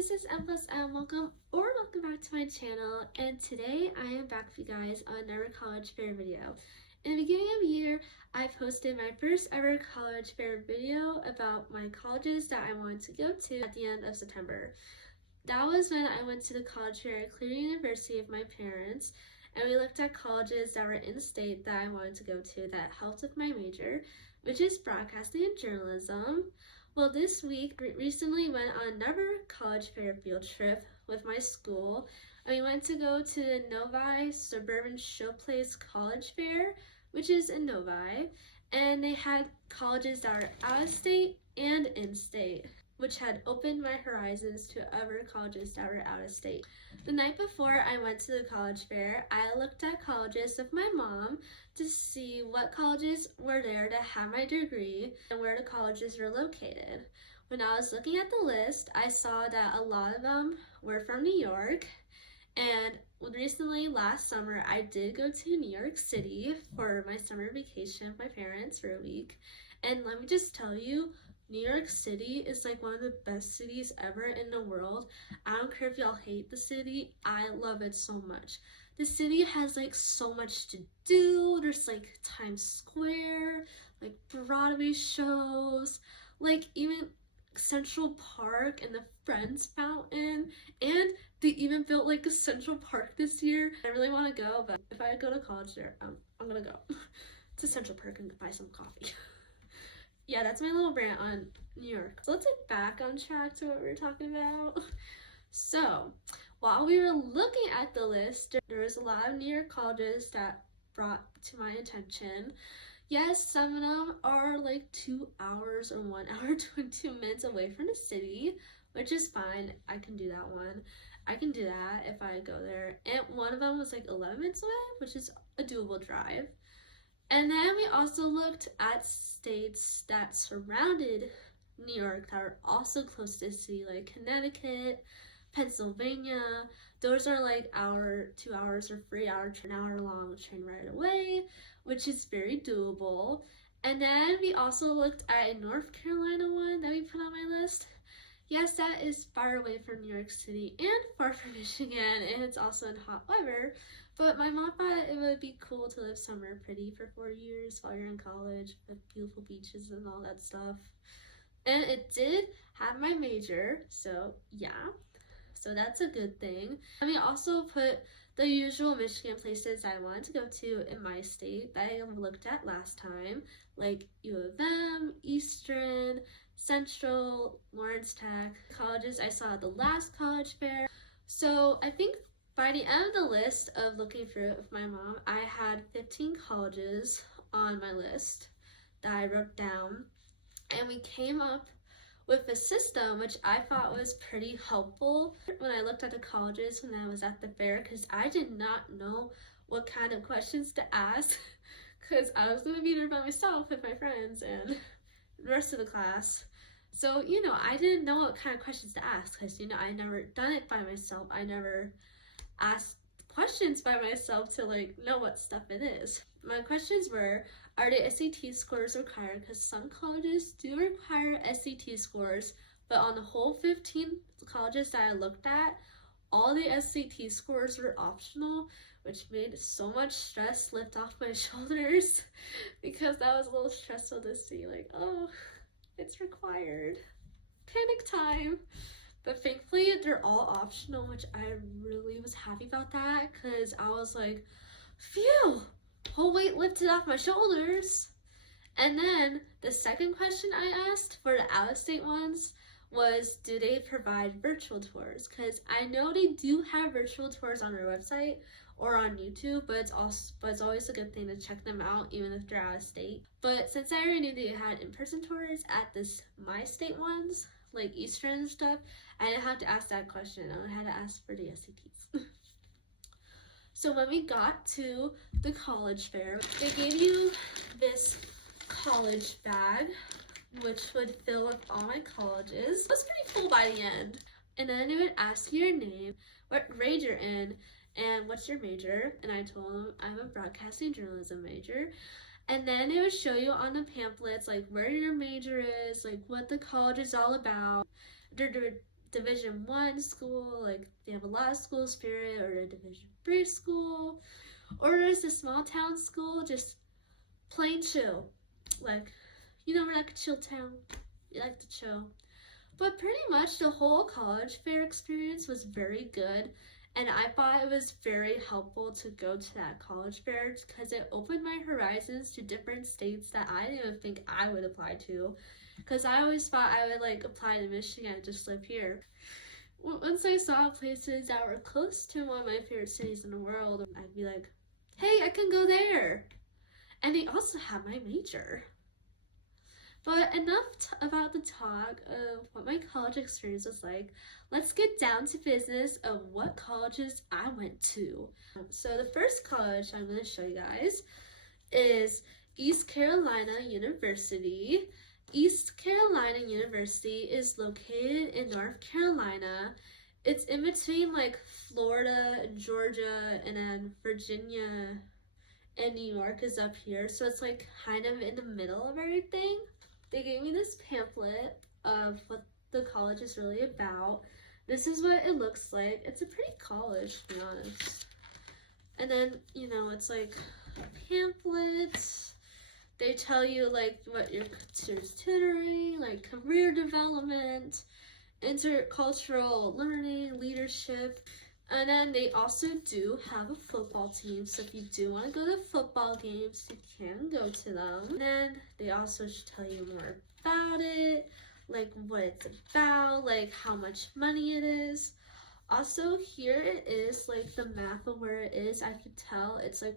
this is M+M. Welcome back to my channel, and today I am back with you guys on another college fair video. In the beginning of the year, I posted my first ever college fair video about my colleges that I wanted to go to at the end of September. That was when I went to the college fair at Cleary University with my parents, and we looked at colleges that were in the state that I wanted to go to that helped with my major, which is broadcasting and journalism. Well, this week, we recently went on another college fair field trip with my school, and we went to go to the Novi Suburban Showplace College Fair, which is in Novi, and they had colleges that are out of state and in state, which had opened my horizons to other colleges that were out of state. The night before I went to the college fair, I looked at colleges with my mom to see what colleges were there to have my degree and where the colleges were located. When I was looking at the list, I saw that a lot of them were from New York, and recently, last summer, I did go to New York City for my summer vacation with my parents for a week, and let me just tell you, New York City is like one of the best cities ever in the world. I don't care if y'all hate the city, I love it so much. The city has like so much to do. There's like Times Square, like Broadway shows, like even Central Park and the Friends Fountain, and they even built like a Central Park this year. I really want to go, but if I go to college there, I'm gonna go to Central Park and buy some coffee. Yeah, that's my little rant on New York. So let's get back on track to what we were talking about. So, while we were looking at the list, there was a lot of New York colleges that brought to my attention. Yes, some of them are like 2 hours or 1 hour, 22 minutes away from the city, which is fine. I can do that one. I can do that if I go there. And one of them was like 11 minutes away, which is a doable drive. And then we also looked at states that surrounded New York that are also close to the city, like Connecticut, Pennsylvania. Those are like 2 hours or 3 hours, an hour long train ride away, which is very doable. And then we also looked at a North Carolina one that we put on my list. Yes, that is far away from New York City and far from Michigan, and it's also in hot weather. But my mom thought it would be cool to live somewhere pretty for 4 years while you're in college with beautiful beaches and all that stuff. And it did have my major, so yeah. So that's a good thing. And we also put the usual Michigan places I wanted to go to in my state that I looked at last time, like U of M, Eastern, Central, Lawrence Tech, colleges I saw at the last college fair. So I think by the end of the list of looking through it with my mom, I had 15 colleges on my list that I wrote down, and we came up with a system which I thought was pretty helpful when I looked at the colleges when I was at the fair, because I did not know what kind of questions to ask because I was going to be there by myself with my friends and the rest of the class. So, I didn't know what kind of questions to ask because, I never done it by myself. I never asked questions by myself to know what stuff it is. My questions were, are the SAT scores required? Because some colleges do require SAT scores, but on the whole 15 colleges that I looked at, all the SAT scores were optional, which made so much stress lift off my shoulders because that was a little stressful to see, oh, it's required. Panic time. But thankfully, they're all optional, which I really was happy about that because I was like, phew, whole weight lifted off my shoulders. And then the second question I asked for the out-of-state ones was, do they provide virtual tours? Because I know they do have virtual tours on their website or on YouTube, but it's always a good thing to check them out even if they're out of state. But since I already knew they had in-person tours at my state ones, like Eastern and stuff, I didn't have to ask that question. I had to ask for the SATs. So when we got to the college fair, they gave you this college bag, which would fill with all my colleges. It was pretty full by the end. And then it would ask you your name, what grade you're in, and what's your major. And I told them I'm a broadcasting journalism major. And then it would show you on the pamphlets where your major is, what the college is all about. Division 1 school, like they have a lot of school spirit, or a Division 3 school, or there's a small town school, just plain chill. Like, we're like a chill town. You like to chill. But pretty much the whole college fair experience was very good, and I thought it was very helpful to go to that college fair because it opened my horizons to different states that I didn't even think I would apply to, because I always thought I would like apply to Michigan and just live here. Once I saw places that were close to one of my favorite cities in the world, I'd be like, hey, I can go there. And they also have my major. But enough about the talk of what my college experience was like. Let's get down to business of what colleges I went to. So the first college I'm going to show you guys is East Carolina University. East Carolina University is located in North Carolina. It's in between like Florida and Georgia, and then Virginia and New York is up here. So it's like kind of in the middle of everything. They gave me this pamphlet of what the college is really about. This is what it looks like. It's a pretty college, to be honest. And then, it's like a pamphlet. They tell you like what you're considered tutoring, like career development, intercultural learning, leadership. And then they also do have a football team, so if you do want to go to football games, you can go to them. And then they also should tell you more about it, like what it's about, like how much money it is. Also, here it is, like the map of where it is. I could tell it's like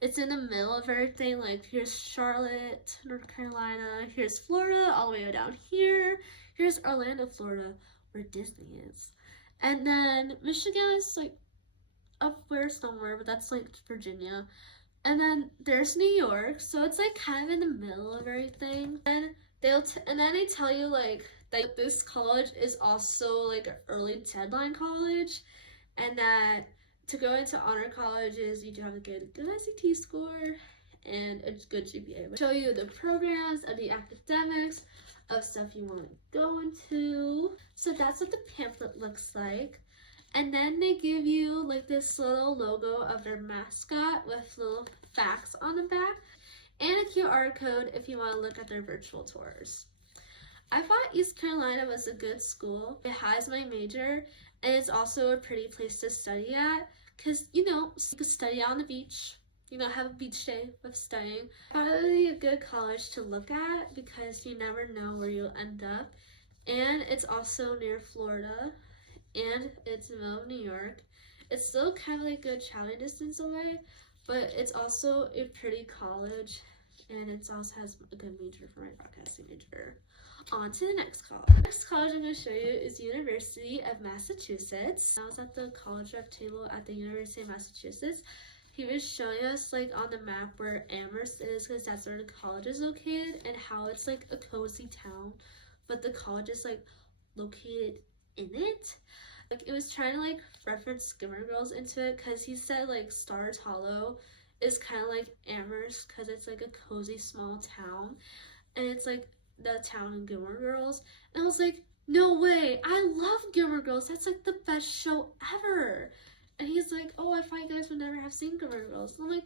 it's in the middle of everything. Like here's Charlotte, North Carolina, here's Florida, all the way down here. Here's Orlando, Florida, where Disney is. And then Michigan is like up where somewhere, but that's like Virginia. And then there's New York, so it's like kind of in the middle of everything. And then they tell you like that this college is also like an early deadline college, and that to go into honor colleges you do have to get a good SAT score and a good GPA. Show you the programs and the academics of stuff you want to go into. So that's what the pamphlet looks like. And then they give you like this little logo of their mascot with little facts on the back, and a QR code if you want to look at their virtual tours. I thought East Carolina was a good school. It has my major, and it's also a pretty place to study at, because you can study out on the beach, have a beach day with studying. I thought it would be a good college to look at because you never know where you'll end up. And it's also near Florida, and it's in the middle of New York. It's still kind of like a traveling distance away, but it's also a pretty college, and it also has a good major for my broadcasting major. On to the next college. The next college I'm going to show you is University of Massachusetts. I was at the college rep table at the University of Massachusetts. He was showing us like on the map where Amherst is, because that's where the college is located, and how it's like a cozy town, but the college is like located in it. Like it was trying to like reference Gilmore Girls into it, because he said like Stars Hollow is kind of like Amherst because it's like a cozy small town, and it's like the town in Gilmore Girls. And I was like, no way, I love Gilmore Girls, that's like the best show ever. And he's like, oh, I thought you guys would never have seen Gilmore Girls. And I'm like,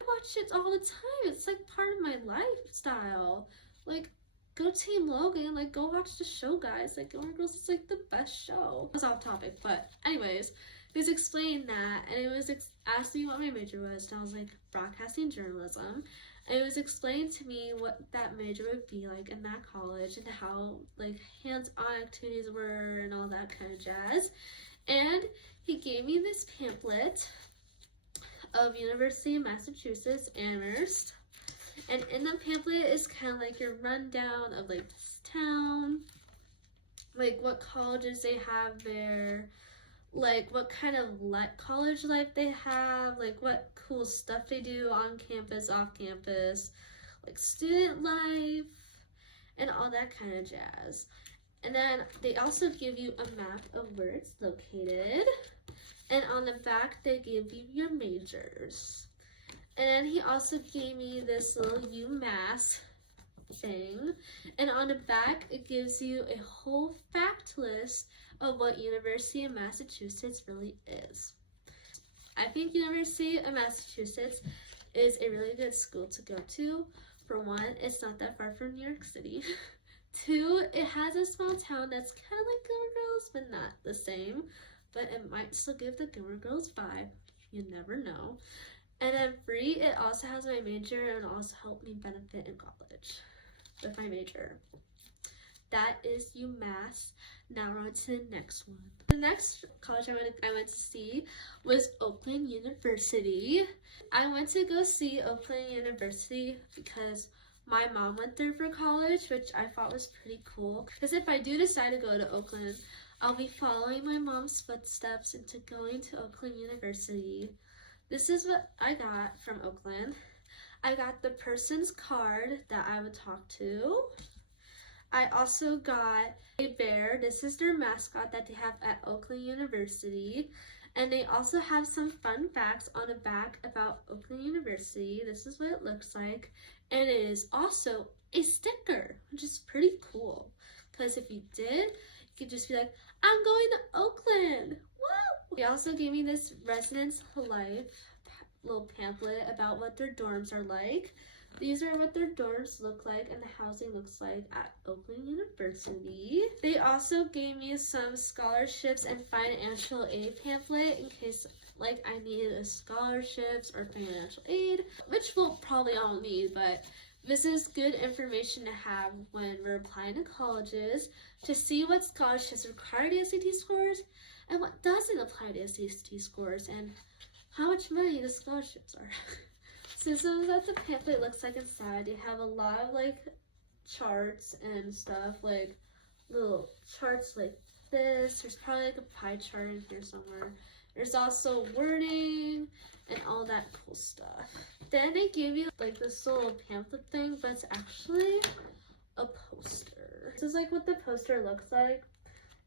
I watch it all the time, it's like part of my lifestyle. Like, go Team Logan, like go watch the show, guys. Like Gilmore Girls is like the best show. It was off topic, but anyways, he was explaining that, and it was asking me what my major was, and I was like, broadcasting journalism. And it was explained to me what that major would be like in that college, and how like hands-on activities were and all that kind of jazz. And he gave me this pamphlet of University of Massachusetts, Amherst. And in the pamphlet is kind of like your rundown of like this town, like what colleges they have there, like what kind of college life they have, like what cool stuff they do on campus, off campus, like student life, and all that kind of jazz. And then they also give you a map of where it's located, and on the back they give you your majors. And then he also gave me this little UMass thing. And on the back, it gives you a whole fact list of what University of Massachusetts really is. I think University of Massachusetts is a really good school to go to. For one, it's not that far from New York City. Two, it has a small town that's kind of like Gilmore Girls, but not the same. But it might still give the Gilmore Girls vibe. You never know. And then three, it also has my major and also helped me benefit in college with my major. That is UMass. Now we're on to the next one. The next college I went to see was Oakland University. I went to go see Oakland University because my mom went there for college, which I thought was pretty cool. Because if I do decide to go to Oakland, I'll be following my mom's footsteps into going to Oakland University. This is what I got from Oakland. I got the person's card that I would talk to. I also got a bear. This is their mascot that they have at Oakland University. And they also have some fun facts on the back about Oakland University. This is what it looks like. And it is also a sticker, which is pretty cool. Because if you did, you could just be like, I'm going to Oakland. Woo! They also gave me this Residence Life little pamphlet about what their dorms are like. These are what their dorms look like and the housing looks like at Oakland University. They also gave me some scholarships and financial aid pamphlet in case like I needed scholarships or financial aid, which we'll probably all need, but this is good information to have when we're applying to colleges to see what scholarships require the SAT scores and what doesn't apply to SAT scores and how much money the scholarships are. So this is what the pamphlet looks like inside. They have a lot of like charts and stuff, like little charts like this. There's probably like a pie chart in here somewhere. There's also wording and all that cool stuff. Then they give you like this little pamphlet thing, but it's actually a poster. This is like what the poster looks like.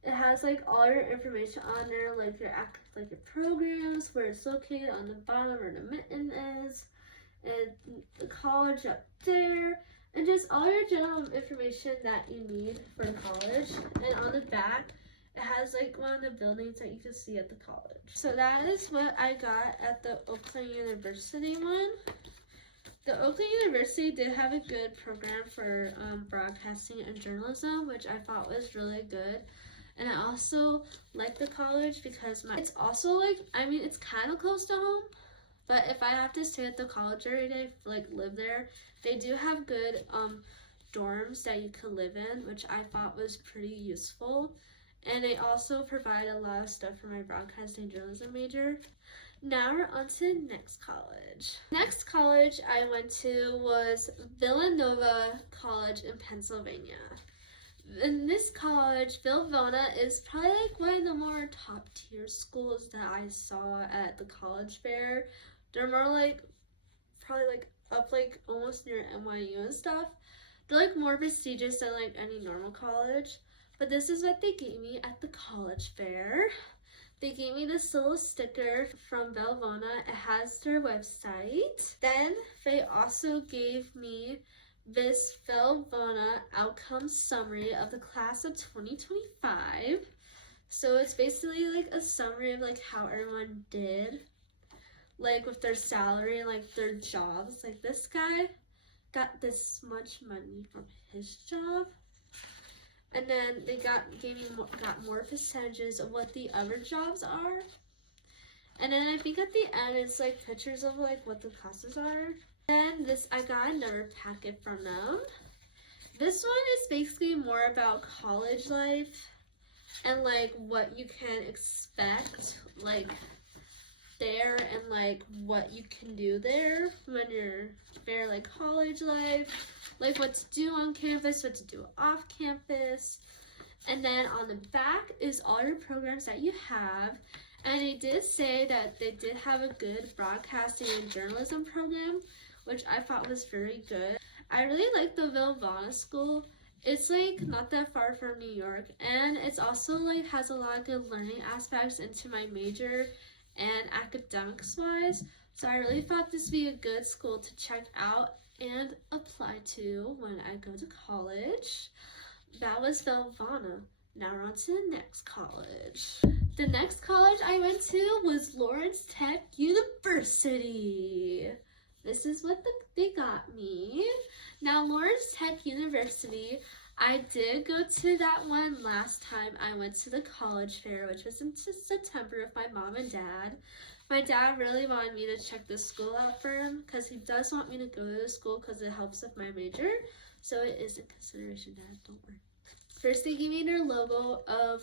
It has like all your information on there, like your programs, where it's located on the bottom where the mitten is, and the college up there, and just all your general information that you need for college. And on the back, it has like one of the buildings that you can see at the college. So that is what I got at the Oakland University one. The Oakland University did have a good program for broadcasting and journalism, which I thought was really good. And I also like the college because it's also like, I mean, it's kind of close to home. But if I have to stay at the college every day, like live there, they do have good dorms that you could live in, which I thought was pretty useful. And they also provide a lot of stuff for my broadcasting journalism major. Now we're on to the next college. Next college I went to was Villanova College in Pennsylvania. In this college, Villanova is probably like one of the more top tier schools that I saw at the college fair. They're more like, probably like up like almost near NYU and stuff. They're like more prestigious than like any normal college. But this is what they gave me at the college fair. They gave me this little sticker from Villanova. It has their website. Then they also gave me this Villanova outcome summary of the class of 2025. So it's basically like a summary of like how everyone did, like with their salary and like their jobs. Like this guy got this much money from his job, and then they got more percentages of what the other jobs are. And then I think at the end it's like pictures of like what the classes are. And I got another packet from them. This one is basically more about college life and like what you can expect like there and like what you can do there when you're there, like college life, like what to do on campus, what to do off campus. And then on the back is all your programs that you have. And they did say that they did have a good broadcasting and journalism program, which I thought was very good. I really like the Villanova school. It's like not that far from New York, and it's also like has a lot of good learning aspects into my major and academics wise. So I really thought this would be a good school to check out and apply to when I go to college. That was Velvana. Now we're on to the next college. The next college I went to was Lawrence Tech University. This is what they got me. Now, Lawrence Tech University, I did go to that one last time I went to the college fair, which was in September with my mom and dad. My dad really wanted me to check this school out for him because he does want me to go to the school because it helps with my major. So it is a consideration, Dad, don't worry. First, they gave me their logo of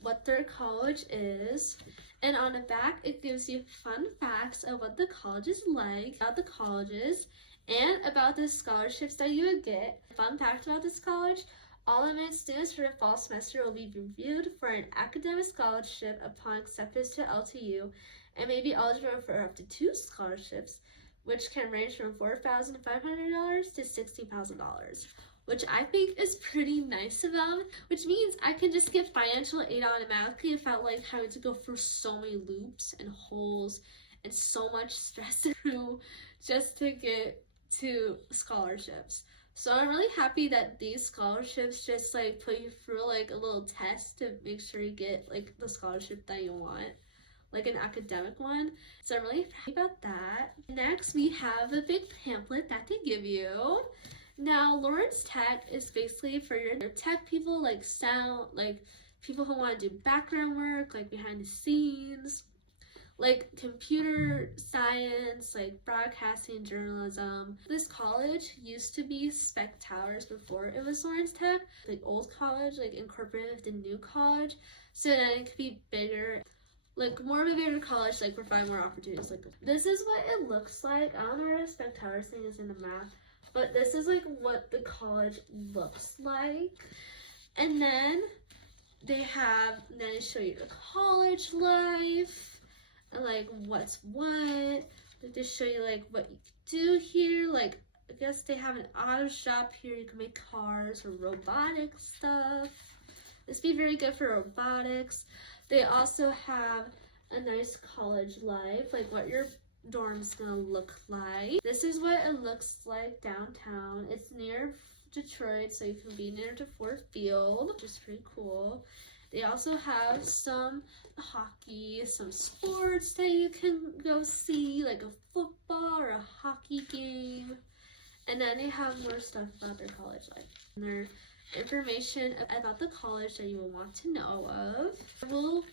what their college is, and on the back it gives you fun facts of what the college is like, about the colleges, and about the scholarships that you would get. Fun fact about this college: all admitted students for the fall semester will be reviewed for an academic scholarship upon acceptance to LTU and may be eligible for up to 2 scholarships, which can range from $4,500 to $60,000. Which I think is pretty nice of them, which means I can just get financial aid automatically without like having to go through so many loops and holes and so much stress through just to get to scholarships. So I'm really happy that these scholarships just like put you through like a little test to make sure you get like the scholarship that you want, like an academic one. So I'm really happy about that. Next, we have a big pamphlet that they give you. Now, Lawrence Tech is basically for your tech people, like sound, like people who want to do background work, like behind the scenes, like computer science, like broadcasting, journalism. This college used to be Spec Towers before it was Lawrence Tech, like old college, like incorporated with the new college, so that it could be bigger. Like more of a bigger college, like provide more opportunities. Like this is what it looks like. I don't know where the Spec Towers thing is in the map, but this is like what the college looks like. And then they show you the college life and like what's what. Like they show you like what you can do here. Like I guess they have an auto shop here. You can make cars or robotic stuff. This would be very good for robotics. They also have a nice college life, like what your dorm's gonna look like. This is what it looks like downtown. It's near Detroit, so you can be near to Ford Field, which is pretty cool. They also have some hockey, some sports that you can go see, like a football or a hockey game. And then they have more stuff about their college life. And their information about the college that you will want to know of. I will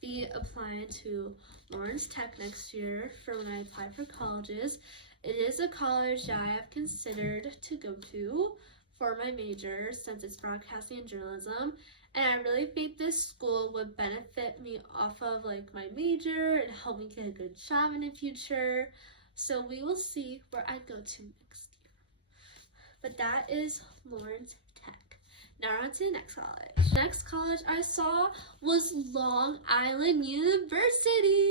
be applying to Lawrence Tech next year for when I apply for colleges. It is a college that I have considered to go to for my major since it's broadcasting and journalism, and I really think this school would benefit me off of like my major and help me get a good job in the future. So we will see where I go to next year. But that is Lawrence Tech. Now on to the next college. The next college I saw was Long Island University.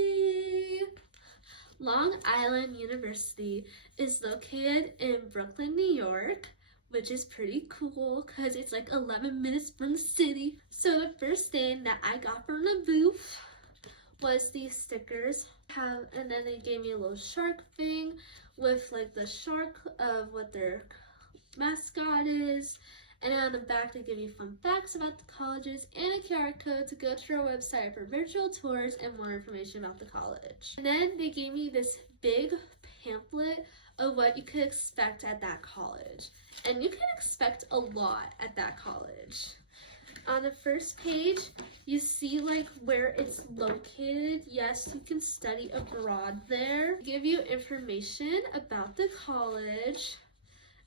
Long Island University is located in Brooklyn, New York, which is pretty cool because it's like 11 minutes from the city. So the first thing that I got from the booth was these stickers. And then they gave me a little shark thing with like the shark of what their mascot is. And then on the back, they give you fun facts about the colleges and a QR code to go to their website for virtual tours and more information about the college. And then they gave me this big pamphlet of what you could expect at that college. And you can expect a lot at that college. On the first page, you see like where it's located. Yes, you can study abroad there. They give you information about the college.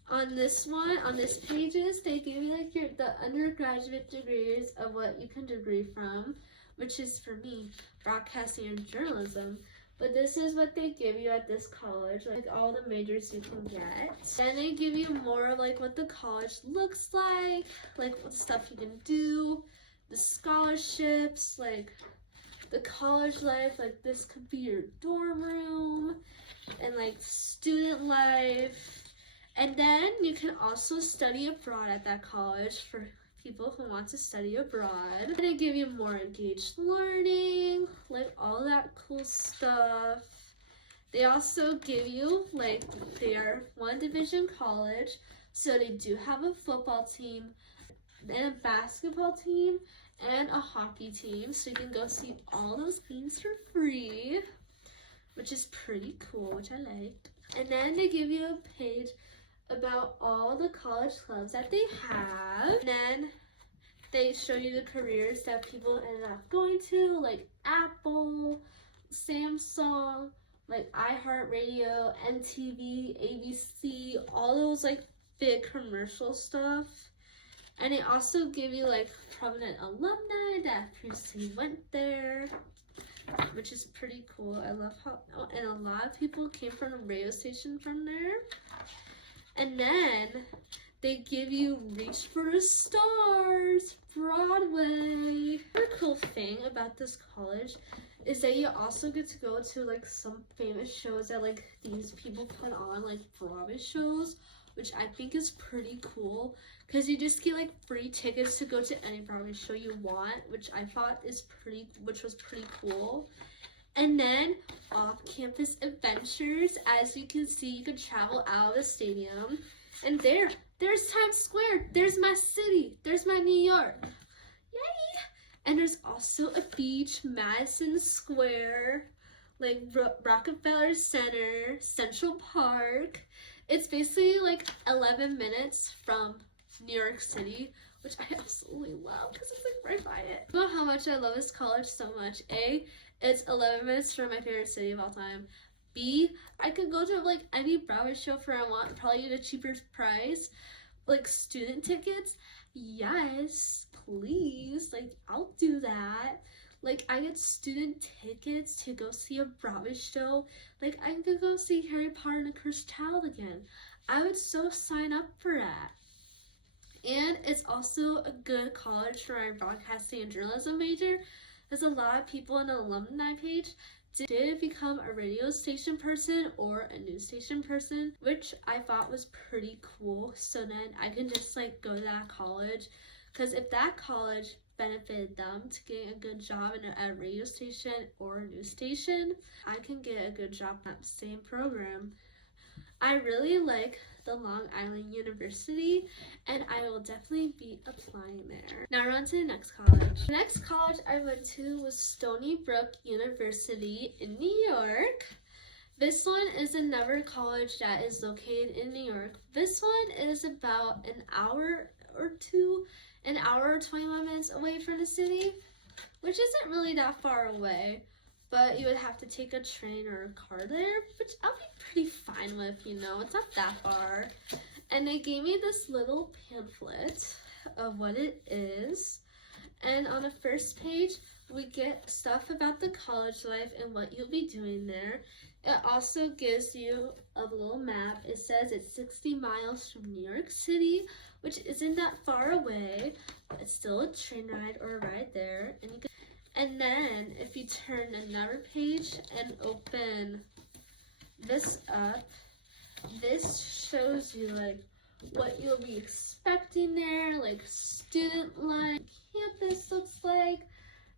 On this pages, they give you like the undergraduate degrees of what you can degree from, which is for me, broadcasting and journalism. But this is what they give you at this college, like all the majors you can get. Then they give you more of like what the college looks like what stuff you can do, the scholarships, like the college life, like this could be your dorm room, and like student life. And then you can also study abroad at that college for people who want to study abroad. And they give you more engaged learning, like all that cool stuff. They also give you, like, their one division college, so they do have a football team and a basketball team and a hockey team, so you can go see all those games for free, which is pretty cool, which I like. And then they give you a page about all the college clubs that they have, and then they show you the careers that people ended up going to, like Apple, Samsung, like iHeartRadio, MTV, ABC, all those like big commercial stuff. And they also give you like prominent alumni that previously went there, which is pretty cool. I love how, and a lot of people came from a radio station from there. And then they give you Reach for the Stars, Broadway. Another cool thing about this college is that you also get to go to like some famous shows that like these people put on, like Broadway shows, which I think is pretty cool because you just get like free tickets to go to any Broadway show you want, which I thought was pretty cool. And then off-campus adventures. As you can see, you can travel out of the stadium. And there's Times Square. There's my city. There's my New York. Yay! And there's also a beach, Madison Square, like Rockefeller Center, Central Park. It's basically like 11 minutes from New York City, which I absolutely love because it's like right by it. About how much I love this college so much. A, it's 11 minutes from my favorite city of all time. B, I could go to like any Broadway show for I want, probably at a cheaper price. Like student tickets, yes, please. Like I'll do that. Like I get student tickets to go see a Broadway show. Like I could go see Harry Potter and the Cursed Child again. I would so sign up for that. And it's also a good college for our broadcasting and journalism major. There's a lot of people in the alumni page did become a radio station person or a news station person, which I thought was pretty cool. So then I can just like go to that college, because if that college benefited them to get a good job in a radio station or a news station, I can get a good job in that same program. I really like the Long Island University, and I will definitely be applying there. Now we're on to the next college. The next college I went to was Stony Brook University in New York. This one is another college that is located in New York. This one is about an hour or 21 minutes away from the city, which isn't really that far away. But you would have to take a train or a car there, which I'll be pretty fine with, you know, it's not that far. And they gave me this little pamphlet of what it is. And on the first page, we get stuff about the college life and what you'll be doing there. It also gives you a little map. It says it's 60 miles from New York City, which isn't that far away. It's still a train ride or a ride there. And then if you turn another page and open this up, this shows you like what you'll be expecting there, like student life, campus looks like,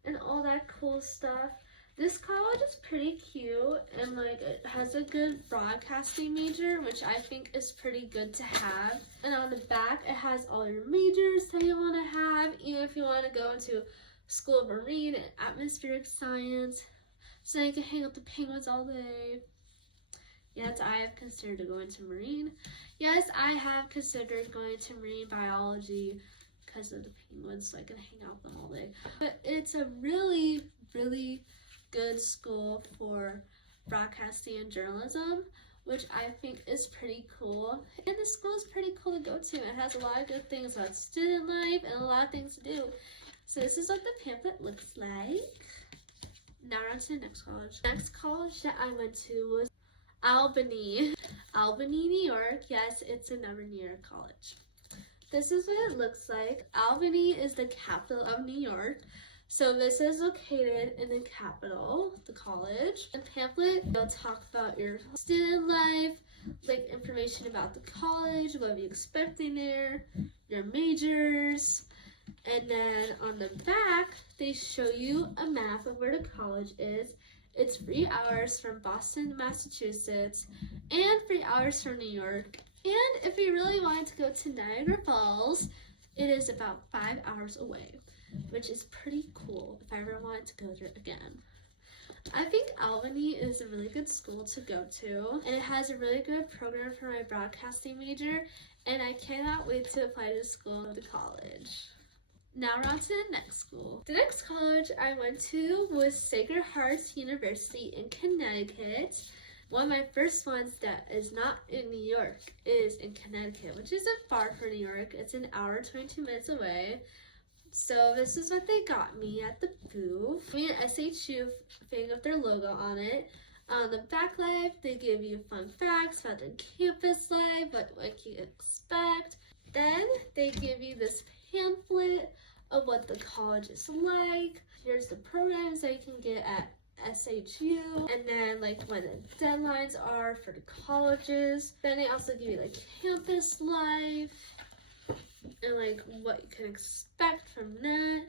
and all that cool stuff. This college is pretty cute, and like it has a good broadcasting major, which I think is pretty good to have. And on the back, it has all your majors that you want to have, even if you want to go into School of Marine and Atmospheric Science, so you can hang out with the penguins all day. Yes, I have considered going to Marine. Yes, I have considered going to Marine Biology because of the penguins, so I can hang out with them all day. But it's a really, really good school for broadcasting and journalism, which I think is pretty cool. And the school is pretty cool to go to. It has a lot of good things about student life and a lot of things to do. So this is what the pamphlet looks like. Now we're on to the next college. The next college that I went to was Albany. Albany, New York. Yes, it's another New York college. This is what it looks like. Albany is the capital of New York. So this is located in the capital, the college. The pamphlet will talk about your student life, like information about the college, what you're expecting there, your majors. And then on the back, they show you a map of where the college is. It's 3 hours from Boston, Massachusetts, and 3 hours from New York. And if you really wanted to go to Niagara Falls, it is about 5 hours away, which is pretty cool if I ever wanted to go there again. I think Albany is a really good school to go to, and it has a really good program for my broadcasting major, and I cannot wait to apply to school and to college. Now we're on to the next school. The next college I went to was Sacred Hearts University in Connecticut. One of my first ones that is not in New York is in Connecticut, which isn't far from New York. It's an hour, 22 minutes away. So this is what they got me at the booth. Me an SHU thing with their logo on it. On the back life, they give you fun facts about the campus life, what you expect. Then they give you this pamphlet of what the college is like. Here's the programs that you can get at SHU, and then like when the deadlines are for the colleges. Then they also give you like campus life and like what you can expect from that,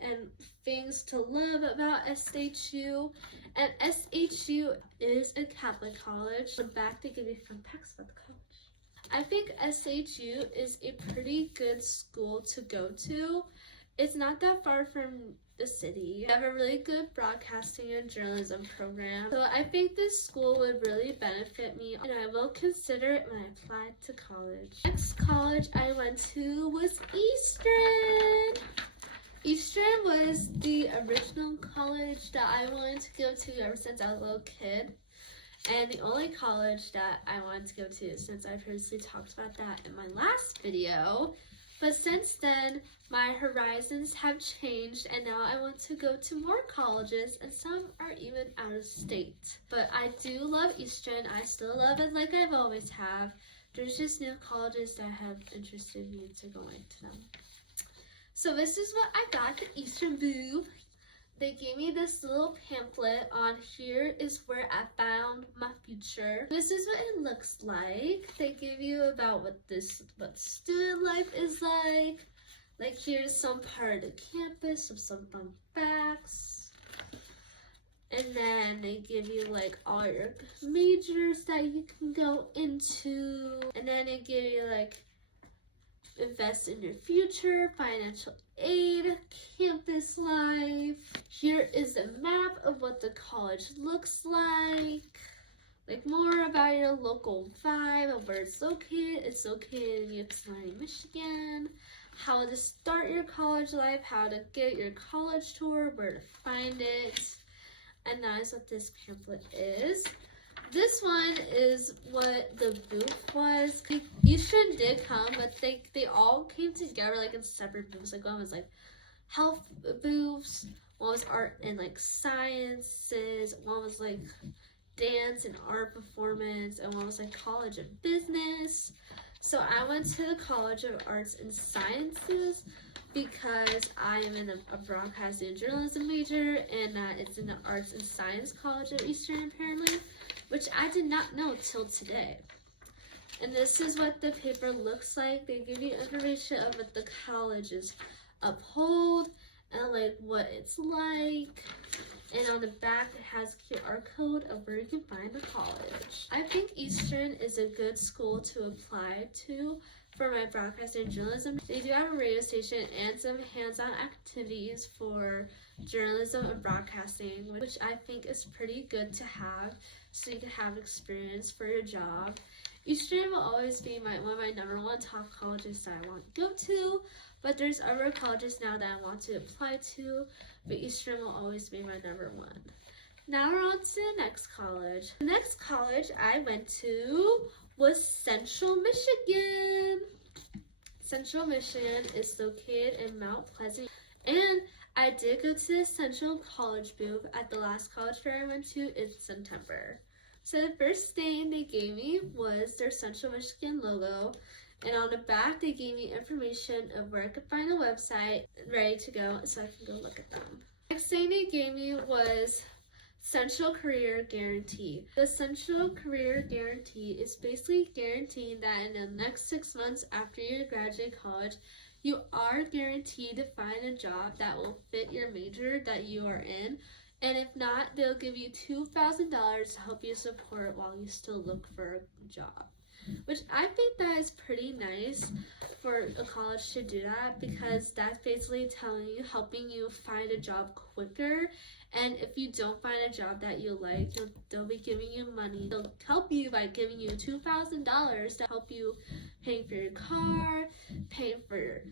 and things to love about SHU. And SHU is a Catholic college. On the back they give you fun facts about the college. I think SHU is a pretty good school to go to. It's not that far from the city. They have a really good broadcasting and journalism program. So I think this school would really benefit me, and I will consider it when I apply to college. Next college I went to was Eastern. Eastern was the original college that I wanted to go to ever since I was a little kid. And the only college that I wanted to go to, since I previously talked about that in my last video. But since then, my horizons have changed, and now I want to go to more colleges, and some are even out of state. But I do love Eastern. I still love it like I've always have. There's just new colleges that have interested me to go into them. So this is what I got at the Eastern booth. They gave me this little pamphlet on here is where I found my future. This is what it looks like. They give you about what student life is like. Like here's some part of the campus with some fun facts. And then they give you like all your majors that you can go into. And then they give you like invest in your future, financial aid, campus life. Here is a map of what the college looks like more about your local vibe of where it's located. It's located in Ypsilanti, Michigan. How to start your college life, how to get your college tour, where to find it. And that is what this pamphlet is. This one is what the booth was. Eastern did come, but they all came together like in separate booths. Like one was like health booths, one was art and like sciences, one was like dance and art performance, and one was like college of business. So I went to the College of Arts and Sciences because I am in a broadcasting and journalism major, and that it's in the Arts and Science College of Eastern apparently, which I did not know till today. And this is what the paper looks like. They give you information of what the colleges uphold and like what it's like. And on the back it has a QR code of where you can find the college. I think Eastern is a good school to apply to for my broadcasting and journalism. They do have a radio station and some hands-on activities for journalism and broadcasting, which I think is pretty good to have so you can have experience for your job. Eastern will always be one of my number one top colleges that I want to go to, but there's other colleges now that I want to apply to, but Eastern will always be my number one. Now we're on to the next college. The next college I went to was Central Michigan. Central Michigan is located in Mount Pleasant, and I did go to the Central College booth at the last college fair I went to in September. So the first thing they gave me was their Central Michigan logo, and on the back they gave me information of where I could find the website ready to go so I can go look at them. Next thing they gave me was Central Career Guarantee. The Central Career Guarantee is basically guaranteeing that in the next 6 months after you graduate college, you are guaranteed to find a job that will fit your major that you are in. And if not, they'll give you $2,000 to help you support while you still look for a job. Which I think that is pretty nice for a college to do that, because that's basically helping you find a job quicker. And if you don't find a job that you like, they'll be giving you money. They'll help you by giving you $2,000 to help you paying for your car, paying for your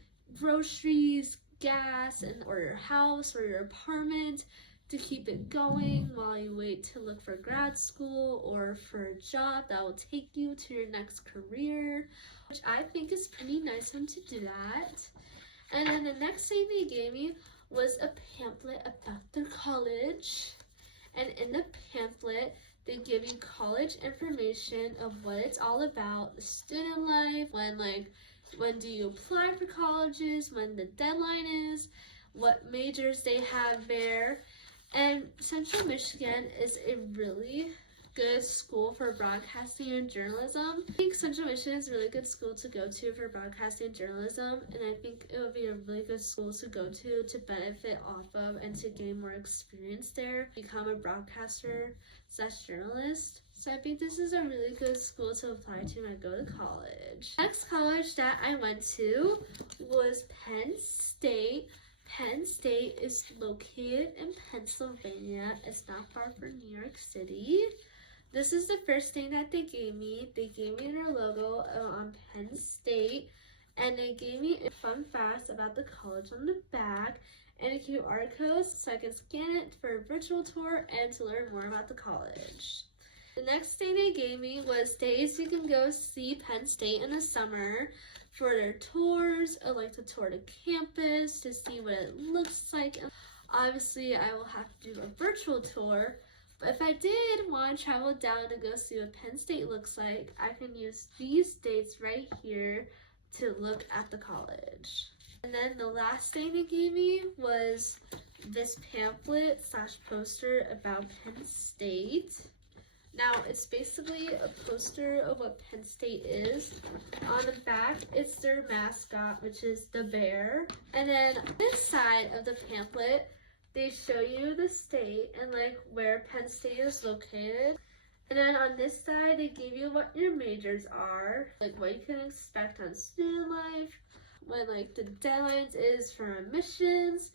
groceries, gas, or your house or your apartment, to keep it going while you wait to look for grad school or for a job that will take you to your next career, which I think is pretty nice of them to do that. And then the next thing they gave me was a pamphlet about their college. And in the pamphlet, they give you college information of what it's all about, the student life, when do you apply for colleges, when the deadline is, what majors they have there. And Central Michigan is a really good school for broadcasting and journalism. I think Central Michigan is a really good school to go to for broadcasting and journalism, and I think it would be a really good school to go to benefit off of and to gain more experience there, become a broadcaster / journalist. So I think this is a really good school to apply to when I go to college. Next college that I went to was Penn State. Penn State is located in Pennsylvania. It's not far from New York City. This is the first thing that they gave me. They gave me their logo on Penn State, and they gave me a fun fact about the college on the back and a QR code so I can scan it for a virtual tour and to learn more about the college. The next thing they gave me was days you can go see Penn State in the summer for their tours, like to tour the campus to see what it looks like. And obviously, I will have to do a virtual tour, but if I did want to travel down to go see what Penn State looks like, I can use these dates right here to look at the college. And then the last thing they gave me was this pamphlet / poster about Penn State. Now, it's basically a poster of what Penn State is. On the back, it's their mascot, which is the bear. And then on this side of the pamphlet, they show you the state and where Penn State is located. And then on this side, they give you what your majors are, what you can expect on student life, when the deadlines is for admissions.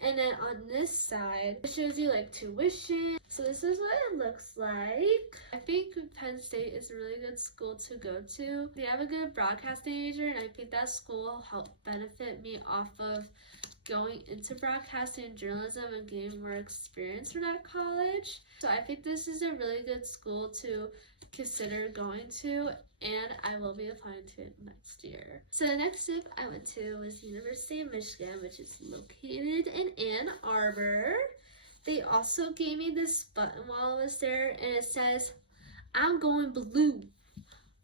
And then on this side, it shows you tuition. So this is what it looks like. I think Penn State is a really good school to go to. They have a good broadcasting major, and I think that school will help benefit me off of going into broadcasting and journalism and gaining more experience from that college. So I think this is a really good school to consider going to, and I will be applying to it next year. So the next step I went to was University of Michigan, which is located in Ann Arbor. They also gave me this button while I was there, and it says, "I'm going blue."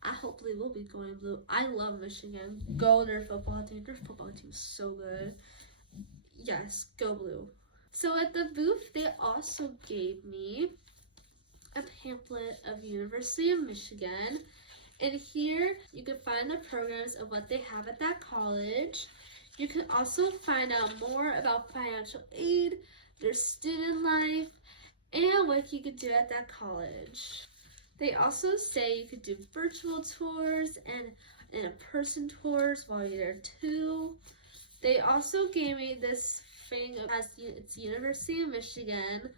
I hopefully will be going blue. I love Michigan. Go their football team. Their football team is so good. Yes, go blue. So at the booth, they also gave me a pamphlet of University of Michigan. And here you can find the programs of what they have at that college. You can also find out more about financial aid, their student life, and what you could do at that college. They also say you could do virtual tours and in-person tours while you're there too. They also gave me this thing as it's University of Michigan,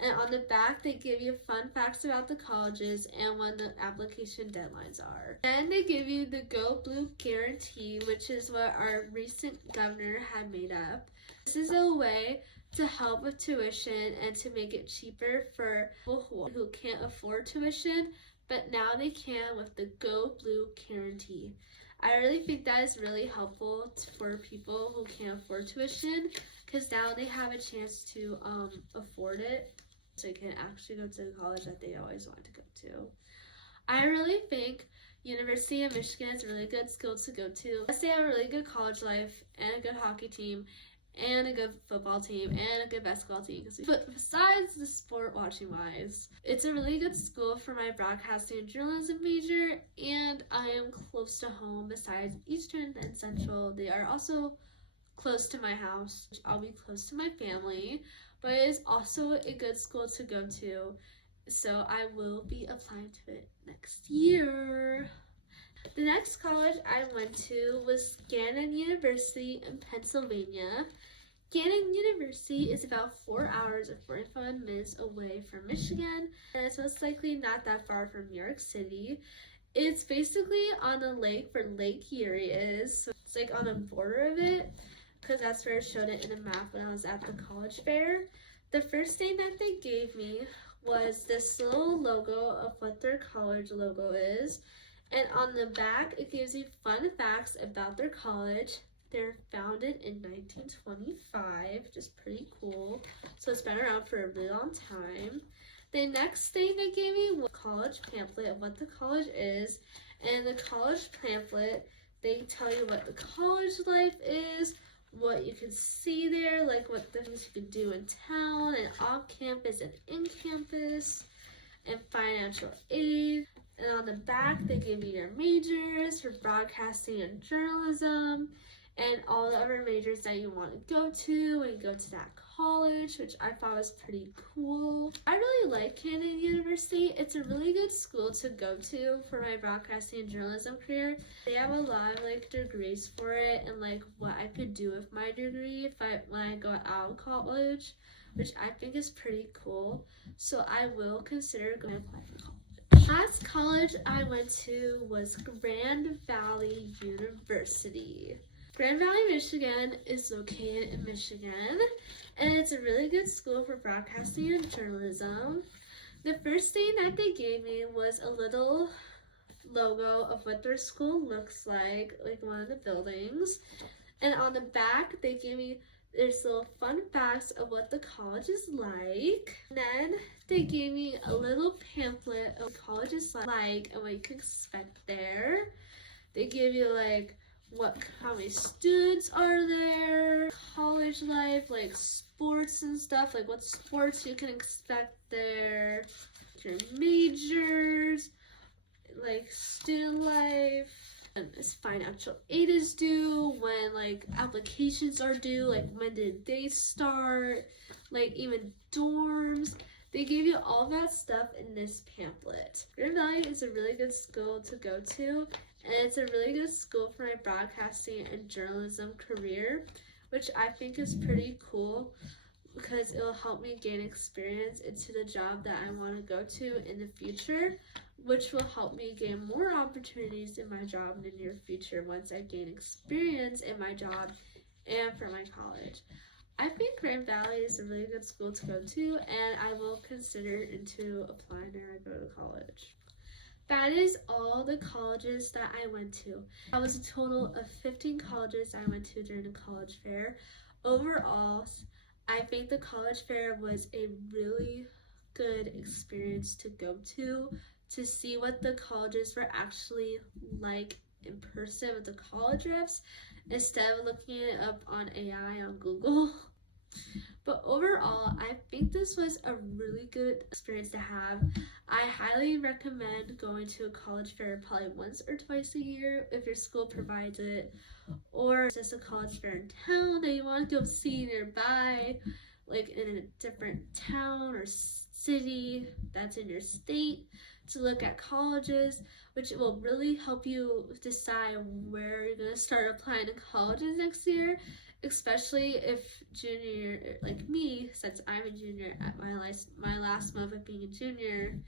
and on the back they give you fun facts about the colleges and when the application deadlines are. Then they give you the Go Blue Guarantee, which is what our recent governor had made up. This is a way to help with tuition and to make it cheaper for people who can't afford tuition, but now they can with the Go Blue Guarantee. I really think that is really helpful for people who can't afford tuition, because now they have a chance to afford it, so they can actually go to the college that they always wanted to go to. I really think University of Michigan is a really good school to go to. They have a really good college life and a good hockey team and a good football team and a good basketball team. But besides the sport watching wise, it's a really good school for my broadcasting and journalism major, and I am close to home. Besides Eastern and Central, they are also close to my house. I'll be close to my family, but it is also a good school to go to, so I will be applying to it next year. The next college I went to was Gannon University in Pennsylvania. Gannon University is about 4 hours and 45 minutes away from Michigan, and it's most likely not that far from New York City. It's basically on a lake where Lake Erie is, so it's like on the border of it, because that's where it showed it in a map when I was at the college fair. The first thing that they gave me was this little logo of what their college logo is, and on the back it gives you fun facts about their college. They're founded in 1925, which is pretty cool. So it's been around for a really long time. The next thing they gave me was a college pamphlet of what the college is. And the college pamphlet, they tell you what the college life is, what you can see there, like what things you can do in town and off campus and in campus, and financial aid. And on the back, they give you your majors for broadcasting and journalism, and all the other majors that you want to go to when you go to that college, which I thought was pretty cool. I really like Gannon University. It's a really good school to go to for my broadcasting and journalism career. They have a lot of like degrees for it, and like what I could do with my degree when I go out of college, which I think is pretty cool. So I will consider going to apply for college. Last college I went to was Grand Valley University. Grand Valley, Michigan is located in Michigan, and it's a really good school for broadcasting and journalism. The first thing that they gave me was a little logo of what their school looks like one of the buildings. And on the back, they gave me there's little fun facts of what the college is like. And then they gave me a little pamphlet of what college is like and what you can expect there. They give you like how many students are there, college life, like sports and stuff, like what sports you can expect there, your majors, like student life, and this financial aid is due, when like applications are due, like when did they start, like even dorms. They gave you all that stuff in this pamphlet. Grand Valley is a really good school to go to, and it's a really good school for my broadcasting and journalism career, which I think is pretty cool because it will help me gain experience into the job that I want to go to in the future, which will help me gain more opportunities in my job in the near future once I gain experience in my job and for my college. I think Grand Valley is a really good school to go to, and I will consider into applying when I go to college. That is all the colleges that I went to. That was a total of 15 colleges I went to during the college fair. Overall, I think the college fair was a really good experience to go to see what the colleges were actually like in person with the college reps, instead of looking it up on AI on Google. But overall, I think this was a really good experience to have. I highly recommend going to a college fair probably once or twice a year if your school provides it, or just a college fair in town that you want to go see nearby, like in a different town or city that's in your state, to look at colleges, which will really help you decide where you're going to start applying to colleges next year, especially if junior, like me, since I'm a junior at my last month of being a junior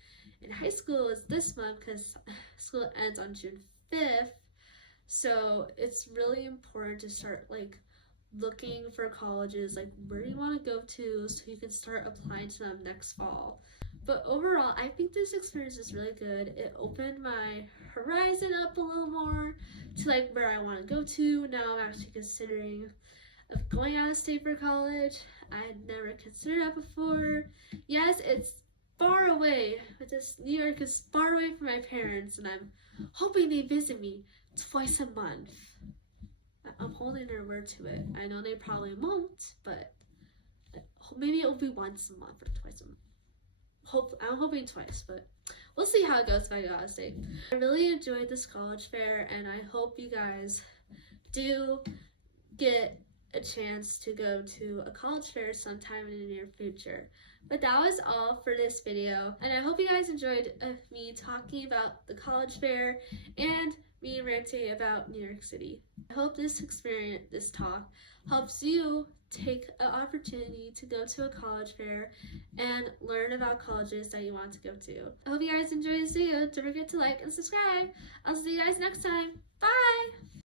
in high school is this month, because school ends on June 5th. So it's really important to start like looking for colleges, like where you want to go to, so you can start applying to them next fall. But overall, I think this experience is really good. It opened my horizon up a little more to like where I want to go to. Now I'm actually considering of going out of state for college. I had never considered that before. Yes, it's far away, but New York is far away from my parents, and I'm hoping they visit me twice a month. I'm holding their word to it. I know they probably won't, but maybe it'll be once a month or twice a month. I'm hoping twice, but we'll see how it goes if I go out of state. I really enjoyed this college fair, and I hope you guys do get a chance to go to a college fair sometime in the near future. But that was all for this video, and I hope you guys enjoyed me talking about the college fair and me ranting about New York City. I hope this talk helps you take an opportunity to go to a college fair and learn about colleges that you want to go to. I hope you guys enjoyed this video. Don't forget to like and subscribe. I'll see you guys next time. Bye!